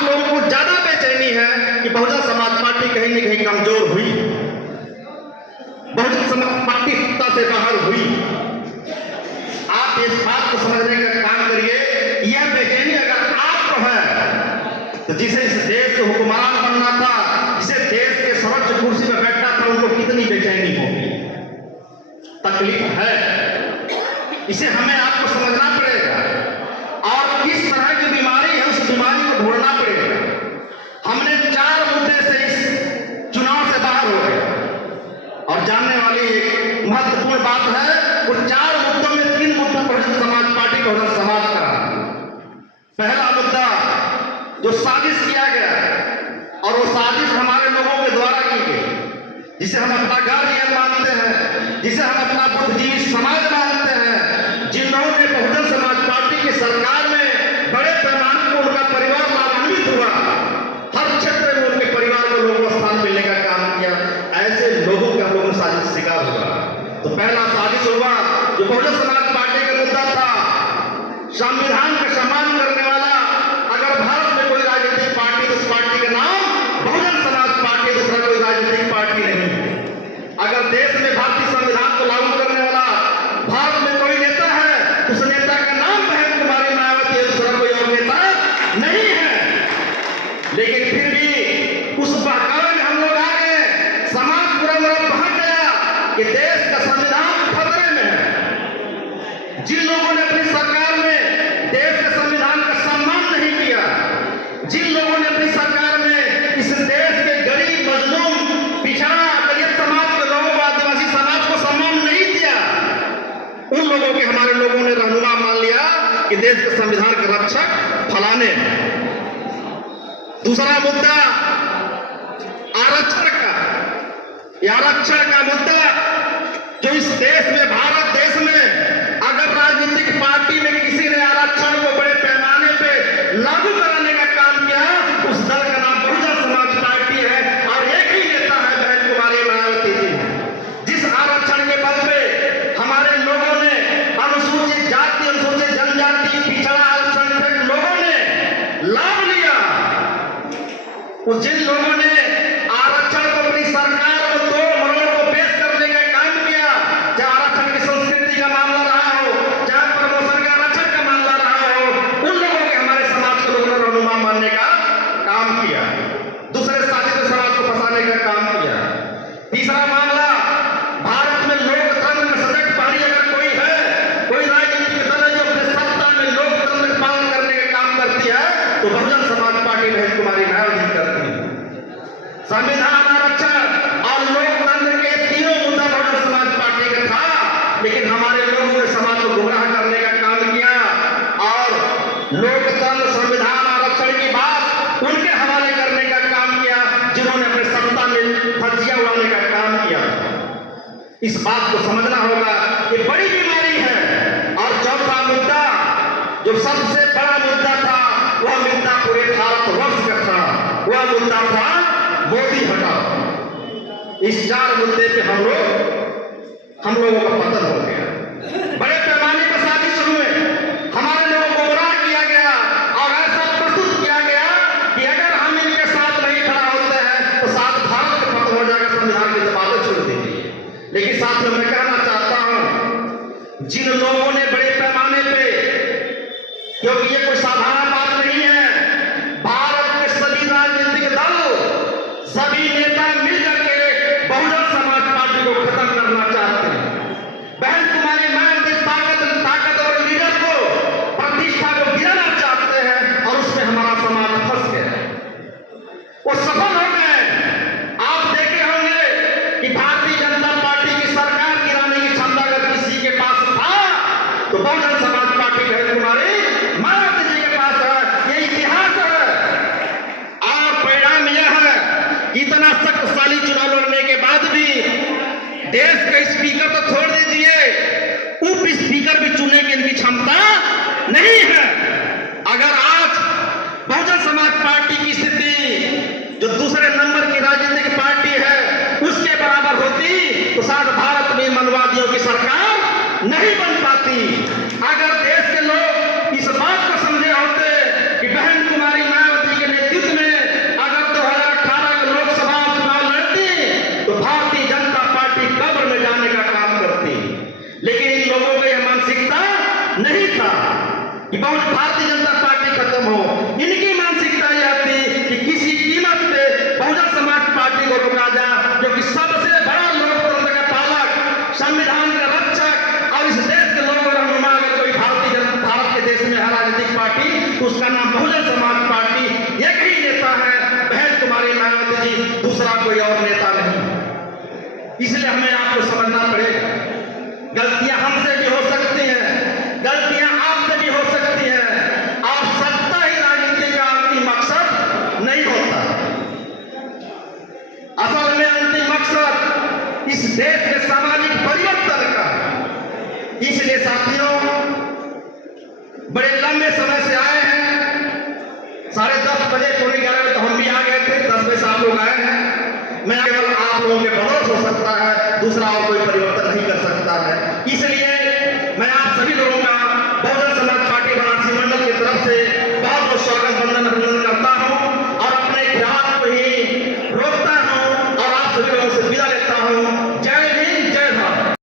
आप लोगों को ज्यादा बेचैनी है कि बहुजन समाज पार्टी कहीं न कहीं कमजोर हुई, बहुजन समाज पार्टी सत्ता से बाहर हुई। आप इस बात को समझने का काम करिए। यह बेचैनी अगर आपको है तो जिसे इस देश के हुक्मरान बनना था, जिसे देश के सर्वोच्च कुर्सी पर बैठना था, उनको कितनी बेचैनी होगी, तकलीफ है। इसे हमें आपको समझना पड़ेगा और किस तरह की बीमारी है उस बीमारी को ढूंढना पड़ेगा। हमने 4 मुद्दे से इस चुनाव से बाहर हो गए और जानने वाली एक महत्वपूर्ण बात है, उन 4 मुद्दों में 3 मुद्दा बहुजन समाज पार्टी बहुजन समाज का। पहला मुद्दा जो साजिश किया गया और वो साजिश हमारे लोगों के द्वारा की गई, जिसे हम अपना गार्जियन मानते हैं, जिसे हम अपना बुद्धिजीवी समाज मानते हैं, जिन लोगों ने बहुजन समाज पार्टी की सरकार में बड़े पैमाने पर उनका परिवार लाभान्वित हुआ, हर क्षेत्र में उनके परिवार को लोगों को स्थान मिलने का काम किया, ऐसे लोगों के हम लोगों साजिश शिकार हुआ। तो पहला साजिश हुआ जो बहुजन समाज पार्टी का मुद्दा था, संविधान का सम्मान करने वाला अगर भारत में कोई राजनीतिक पार्टी तो उस पार्टी का नाम बहुजन समाज पार्टी, दूसरा कोई राजनीतिक पार्टी नहीं। अगर देश में भारतीय संविधान को लागू करने वाला भारत में कोई नेता है तो उस नेता का नाम बहन कुमारी मायावती है, दूसरा कोई और नेता नहीं है। लेकिन फिर भी उस बहकावे में हम लोग आ गए, समाज पूरा बहक गया कि देश का संविधान खतरे में है। जिन लोगों ने अपनी सरकार में देश के संविधान का सम्मान नहीं किया, जिन लोगों ने अपनी सरकार में इस देश के गरीब, मजलूम, पिछड़ा, दलित समाज के लोगों को, आदिवासी समाज को सम्मान नहीं दिया, उन लोगों के हमारे लोगों ने रहनुमा मान लिया कि देश के संविधान के रक्षक फलाने। दूसरा मुद्दा आरक्षण का। यह आरक्षण का मुद्दा जो इस देश में, भारत देश में अगर राजनीतिक पार्टी में किसी ने आरक्षण को बड़े पैमाने पे लागू कराने का काम किया, उस दल का नाम बहुजन समाज पार्टी है और एक ही नेता है बहन कुमारी मायावती जी। जिस आरक्षण के बल पे हमारे लोगों ने, अनुसूचित जाति, अनुसूचित जनजाति, पिछड़ा, अल्पसंख्यक लोगों ने लाभ लिया, उस जिन लोगों ने आरक्षण को अपनी सरकार को 2 मरोड़ को पेश करने का काम किया, चाहे आरक्षण की संस्कृति का मामला रहा हो, चाहे प्रमोशन का आरक्षण का मामला रहा हो, उन लोगों के हमारे समाज के लोगों ने रहनुमा मानने का काम किया, दूसरे साथी समाज को फंसाने का काम किया। तीसरा मामला, भारत में लोकतंत्र में सजग पारी अगर कोई है, कोई राजनीतिक दल है जो अपने सत्ता में लोकतंत्र का पालन करने का काम करती है, तो बहुजन समाज पार्टी बहन कुमारी मायावती करती है। संविधान, आरक्षण और लोकतंत्र के तीनों मुद्दा बहुजन समाज पार्टी का था, लेकिन हमारे लोगों ने समाज को गुमराह करने का काम किया और लोकतंत्र, संविधान, आरक्षण की बात उनके हवाले करने का काम किया जिन्होंने अपने सत्ता में फर्जिया उड़ाने का काम किया। इस बात को समझना होगा, ये बड़ी बीमारी है। और चौथा मुद्दा जो सबसे बड़ा मुद्दा था, वह मुद्दा पूरे भारतवर्ष का था, वह मुद्दा था मोदी हटाओ। इस 4 मुद्दे पे हम लोगों का पतन हो गया। बड़े पैमाने पर साजिश हुए, हमारे लोगों को गुमराह किया गया और ऐसा प्रस्तुत किया गया कि अगर हम इनके साथ नहीं खड़ा होते हैं तो साथ भारत का पतन हो जाएगा, संविधान की बातें छोड़ दीजिए। लेकिन साथियों, मैं कहना चाहता हूं, जिन लोगों ने बड़े पैमाने पे, क्योंकि ये कोई साधारण बात नहीं है, भारत के सभी राजनीतिक दल, सभी नेता मिलकर के बहुजन समाज पार्टी को खत्म करना चाहते हैं। बहन कुमारी मायावती ताकत और लीडर को, प्रतिष्ठा को गिराना चाहते हैं और उसमें हमारा समाज फंस गया। वो सफल हो गए। आप देखे होंगे कि भारतीय जनता पार्टी की सरकार गिराने की क्षमता अगर किसी के पास था तो बहुजन समाज पार्टी बहन कुमारी मायावती जी के पास है। ये इतिहास है और परिणाम यह है कि इतना शक्तिशाली चुनाव लड़ने के बाद भी देश का स्पीकर तो छोड़ दीजिए, उप स्पीकर भी चुनने की इनकी क्षमता नहीं है। अगर आज बहुजन समाज पार्टी की स्थिति जो दूसरे नंबर की राजनीतिक पार्टी है उसके बराबर होती तो शायद भारत में मनवादियों की सरकार नहीं बन पाती। अगर देश के लोग इस बात को समझे होते कि बहन कुमारी मायावती के नेतृत्व इसलिए हमें आपको समझना पड़ेगा, गलतियां हमसे भी हो सकती हैं, गलतियां आपसे भी हो सकती हैं, और सत्ता ही राजनीति का अंतिम मकसद नहीं होता। असल में अंतिम मकसद इस देश के सामाजिक परिवर्तन का। इसलिए साथियों, बड़े लंबे समय से आए हैं, 10:30 बजे, 11:15 बजे तो हम भी आ गए थे, 10 बजे से आप लोग आए हैं। मैं केवल आप लोगों के भरोसे हो सकता है, दूसरा और कोई परिवर्तन नहीं कर सकता है। इसलिए मैं आप सभी लोगों का